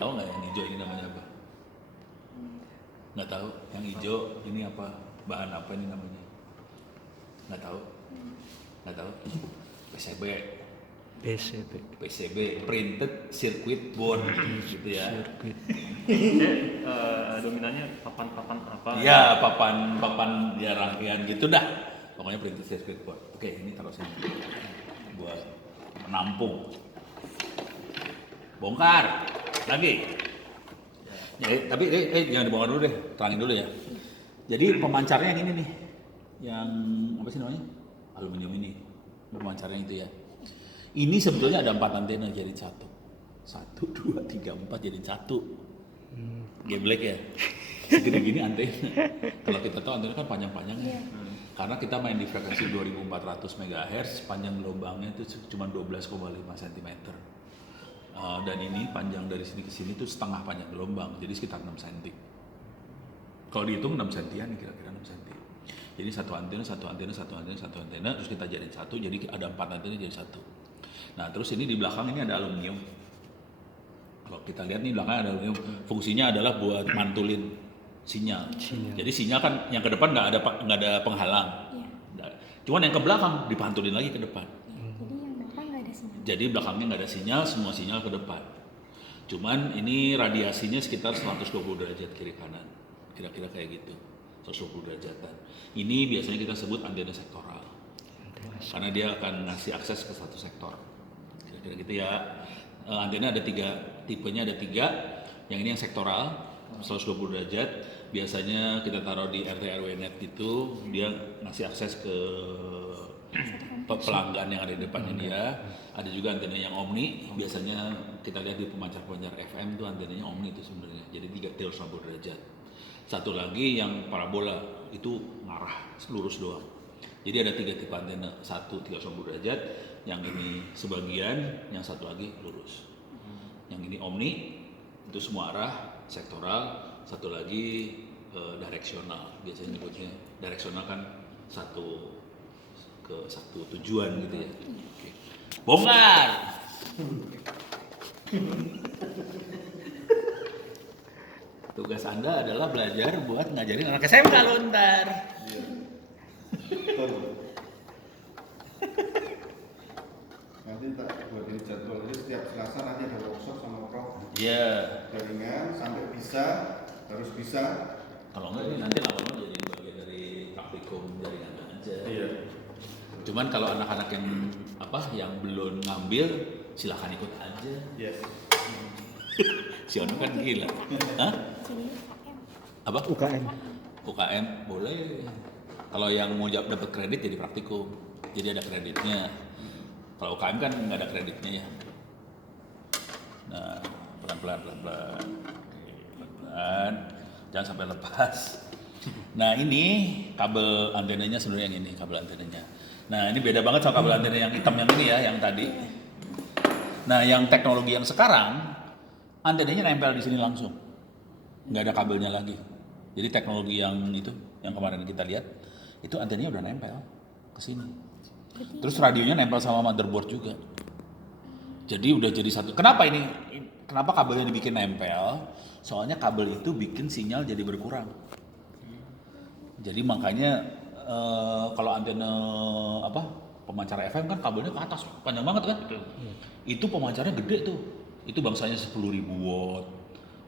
Tahu nggak yang hijau ini namanya apa? Nggak tahu. Yang hijau ini apa? Bahan apa ini namanya? Nggak tahu. Nggak tahu. PCB. PCB, printed circuit board, gitu ya. Dominannya papan-papan apa? Iya, papan ya rangkaian gitu dah. Pokoknya printed circuit board. Oke, ini taruh sini buat menampung. Bongkar lagi. Ya, tapi jangan dibongkar dulu deh, terangin dulu ya. Jadi pemancarnya yang ini nih, yang apa sih namanya? Aluminium ini, pemancarnya itu ya. Ini sebetulnya ada 4 antena jadi satu. 1, 2, 3, 4 jadi satu. Geblek ya. Segede gini antena. Kalau kita tahu antena kan panjang-panjangnya. Karena kita main di frekuensi 2400 MHz, panjang gelombangnya itu cuma 12,5 cm. Dan ini panjang dari sini ke sini itu setengah panjang gelombang, jadi sekitar 6 cm. Kalau dihitung 6 cm kira-kira 6 cm. Jadi satu antena, terus kita jadiin satu, jadi ada 4 antena jadi satu. Nah terus ini di belakang ini ada aluminium. Kalau kita lihat nih belakang ada aluminium, fungsinya adalah buat mantulin sinyal. Jadi sinyal kan yang ke depan nggak ada penghalang. Cuman yang ke belakang dipantulin lagi ke depan. Jadi yang belakang nggak ada sinyal. Jadi belakangnya nggak ada sinyal, semua sinyal ke depan. Cuman ini radiasinya sekitar 120 derajat kiri kanan, kira-kira kayak gitu, 120 derajatan. Ini biasanya kita sebut antena sektoral, karena dia akan ngasih akses ke satu sektor. Kira-kira gitu ya. Antena ada 3, tipenya ada 3. Yang ini yang sektoral, 120 derajat. Biasanya kita taruh di RT RW net gitu, dia ngasih akses ke pelanggan yang ada di depannya dia. Ada juga antena yang omni, biasanya kita lihat di pemancar-pemancar FM itu antenanya omni itu sebenarnya. Jadi 360 derajat. Satu lagi yang parabola, itu ngarah lurus doang. Jadi ada 3 tipe antena, 1 360 derajat, yang ini sebagian, yang satu lagi lurus. Yang ini omni, itu semua arah, sektoral, satu lagi direksional. Biasanya nyebutnya direksional kan satu ke satu tujuan gitu ya. Oke. Bongkar. Tugas Anda adalah belajar buat ngajarin anak SMK lo ntar. Nanti tak buat ini jadwal ini setiap Selasa nanti ada workshop sama Prof. Iya. Jaringan sampai harus bisa. Kalau enggak ini nanti lama-lama jadi bagian dari praktikum jaringan aja. Iya. Cuman kalau anak-anak yang belum ngambil silakan ikut aja. Yes. Si Ono kan gila. Hah? Jadi Apa? UKM. UKM boleh. Kalau yang mau dapat kredit jadi praktikum. Jadi ada kreditnya. Kalau UKM kan nggak ada kreditnya ya. Nah, pelan-pelan. Oke, pelan-pelan. Jangan sampai lepas. Nah ini kabel antenanya sebenarnya yang ini kabel antenanya. Nah ini beda banget sama kabel antena yang hitam yang ini ya, yang tadi. Nah yang teknologi yang sekarang antenanya nempel di sini langsung, nggak ada kabelnya lagi. Jadi teknologi yang itu, yang kemarin kita lihat, itu antenanya udah nempel ke sini. Terus radionya nempel sama motherboard juga. Jadi udah jadi satu. Kenapa ini? Kenapa kabelnya dibikin nempel? Soalnya kabel itu bikin sinyal jadi berkurang. Jadi makanya kalau antena pemancar FM kan kabelnya ke atas, panjang banget kan? Itu pemancarnya gede tuh. Itu bangsanya 10.000 watt.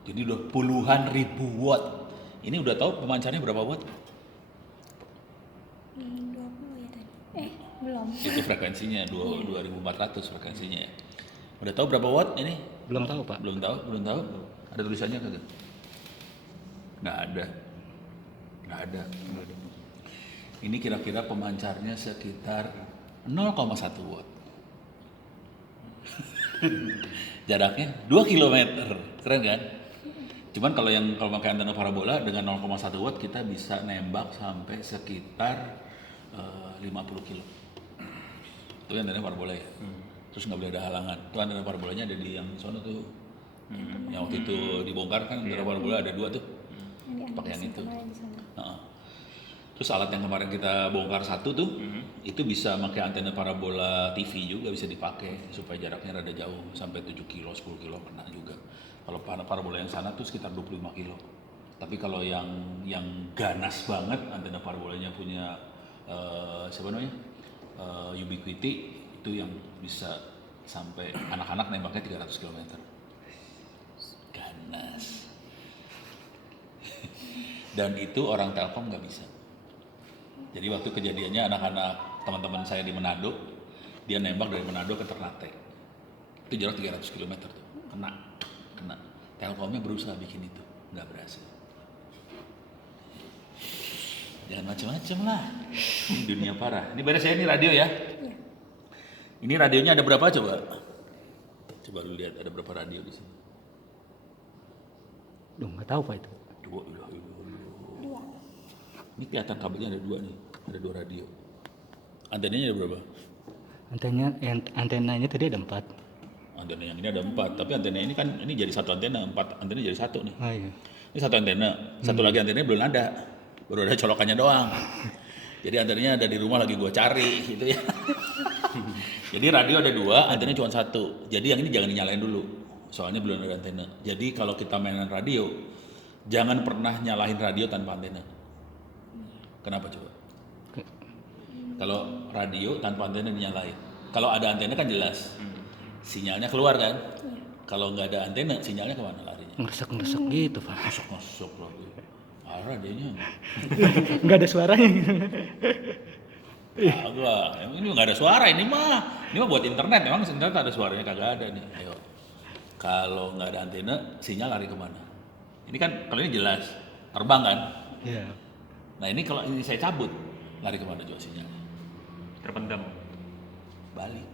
Jadi udah puluhan ribu watt. Ini udah tahu pemancarnya berapa watt? 20 ya tadi. Belum. Itu frekuensinya 2400 frekuensinya ya. Udah tahu berapa watt ini? Belum tahu, Pak. Belum tahu. Ada tulisannya kagak? Nggak ada. Ini kira-kira pemancarnya sekitar 0,1 watt. Jaraknya 2 km. Keren kan? Cuman kalau pakai antena parabola dengan 0,1 watt kita bisa nembak sampai sekitar 50 kilo. Itu antena parabola ya. Terus nggak boleh ada halangan. Itu antena parabolanya ada di yang sono tuh. Yang waktu itu dibongkar kan antena parabola ada 2 tuh. Pakai yang itu. Terus alat yang kemarin kita bongkar satu tuh, itu bisa pakai antena parabola TV juga bisa dipakai supaya jaraknya rada jauh sampai 7 kilo, 10 kilo pernah juga. Kalau parabola yang sana tuh sekitar 25 kilo. Tapi kalau yang ganas banget antena parabolanya punya siapa namanya? Ubiquiti itu yang bisa sampai anak-anak nembaknya 300 km. Ganas. Dan itu orang Telkom nggak bisa. Jadi waktu kejadiannya anak-anak teman-teman saya di Manado, dia nembak dari Manado ke Ternate. Itu jarak 300 km tuh. Kena. Telkomnya berusaha bikin itu, nggak berhasil. Jangan macam-macam lah. Ini dunia parah. Ini beres ya, ini radio ya. Iya. Ini radionya ada berapa coba? Coba lu lihat ada berapa radio di sini. Duh, nggak tahu Pak itu. Dua. 2. Ini kelihatan kabelnya ada 2 nih. Ada 2 radio. Antenanya ada berapa? Antenanya tadi ada 4. Antena yang ini ada 4. Tapi antena ini kan ini jadi satu antena. 4 antena jadi 1 nih. Oh iya. Ini satu antena. Satu lagi antenanya belum ada. Baru ada colokannya doang. Jadi antenanya ada di rumah lagi gua cari gitu ya. Jadi radio ada 2, antenanya cuma 1. Jadi yang ini jangan dinyalain dulu. Soalnya belum ada antena. Jadi kalau kita mainan radio, jangan pernah nyalain radio tanpa antena. Kenapa coba? Kalau radio tanpa antena dinyalain. Kalau ada antena kan jelas. Sinyalnya keluar kan? Iya. Kalau nggak ada antena, sinyalnya kemana larinya? Ngeresek gitu Pak. Masuk lagi. Radionya. Nggak ada suaranya. Agak, ini nggak ada suara ini mah. Ini mah buat internet, memang internet ada suaranya kagak ada nih. Ayo. Kalau nggak ada antena, sinyal lari kemana? Ini kan kalau ini jelas terbang kan? Iya. Nah ini kalau ini saya cabut, lari kemana juga sinyalnya? Terpendam. Balik.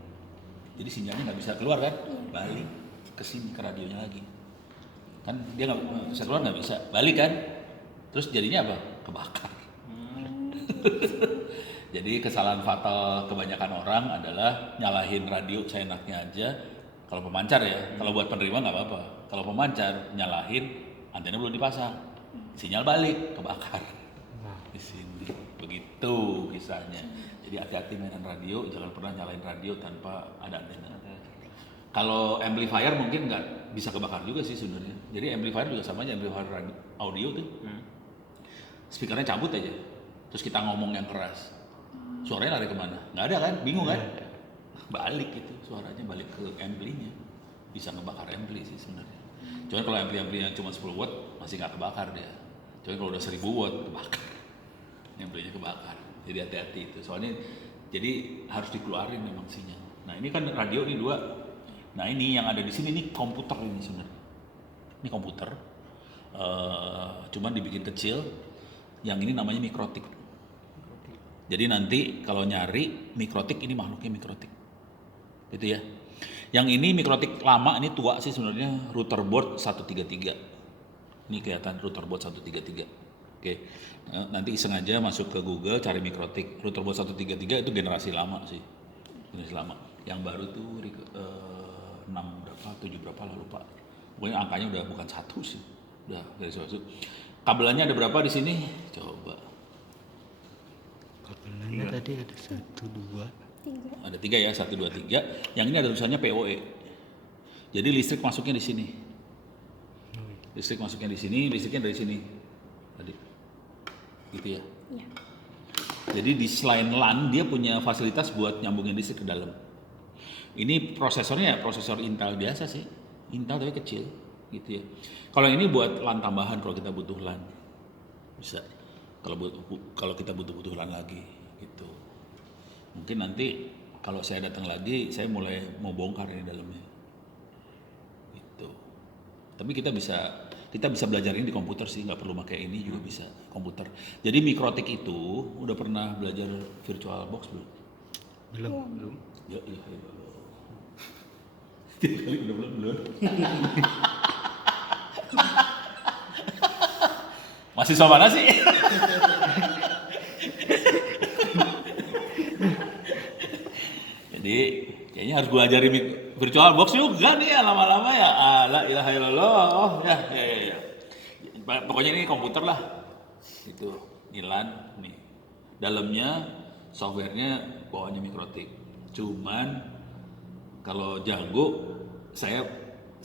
Jadi sinyalnya nggak bisa keluar kan? Balik ke sini ke radionya lagi. Kan dia nggak bisa keluar, nggak bisa balik kan? Terus jadinya apa? Kebakar. Jadi kesalahan fatal kebanyakan orang adalah nyalahin radio seenaknya aja. Kalau pemancar ya, kalau buat penerima nggak apa-apa. Kalau pemancar nyalahin, antena belum dipasang, sinyal balik, kebakar. Di sini begitu kisahnya. Jadi hati-hati mainan radio, jangan pernah nyalain radio tanpa ada antena. Kalau amplifier mungkin nggak bisa kebakar juga sih sebenarnya. Jadi amplifier juga sama aja, amplifier audio tuh. Speakernya cabut aja, terus kita ngomong yang keras, suaranya lari kemana? Nggak ada kan? Bingung kan? Balik gitu, suaranya balik ke amplinya, bisa ngebakar ampli sih sebenarnya. Cuman kalau ampli yang cuma 10 watt masih nggak kebakar dia. Cuman kalau udah 1000 watt kebakar, amplinya kebakar. Jadi hati-hati itu, soalnya jadi harus dikeluarin memang sinyal. Nah ini kan radio nih 2. Nah ini yang ada di sini nih komputer ini sebenarnya. Ini komputer, cuman dibikin kecil. Yang ini namanya mikrotik. Jadi nanti kalau nyari mikrotik, ini makhluknya mikrotik. Gitu ya. Yang ini mikrotik lama, ini tua sih sebenarnya, router board 133. Ini kelihatan router board 133. Oke. Nanti iseng aja masuk ke Google cari mikrotik. Router board 133 itu generasi lama sih. Generasi lama. Yang baru tuh 6 berapa, 7 berapa lah lupa. Pokoknya angkanya udah bukan 1 sih. Udah dari suatu. Kabelannya ada berapa di sini? Coba. Kabelannya tadi ada 1, 2. 3. Ada 3 ya, 1, 2, 3. Yang ini ada tulisannya PoE. Jadi listrik masuknya di sini. Listrik masuknya di sini, listriknya dari sini. Tadi. Gitu ya. Iya. Jadi di selain LAN dia punya fasilitas buat nyambungin listrik ke dalam. Ini prosesornya ya prosesor Intel biasa sih. Intel tapi kecil gitu ya. Kalau ini buat LAN tambahan kalau kita butuh LAN. Bisa. Kalau kita butuh LAN lagi gitu. Mungkin nanti kalau saya datang lagi saya mulai mau bongkar ini dalamnya. Gitu. Tapi kita bisa belajar ini di komputer sih, nggak perlu pakai ini juga bisa komputer. Jadi mikrotik itu udah pernah belajar virtual box belum? Belum. Ya. Tiap kali belum. Masih sama mana sih? Jadi kayaknya harus gue ajarin virtual box juga nih ya lama-lama ya. La ilaha illallah. Ya. Pokoknya ini komputer lah. Itu LAN nih. dalamnya softwarenya bawaannya Mikrotik. Cuman kalau Jago saya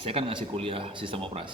kan ngasih kuliah sistem operasi.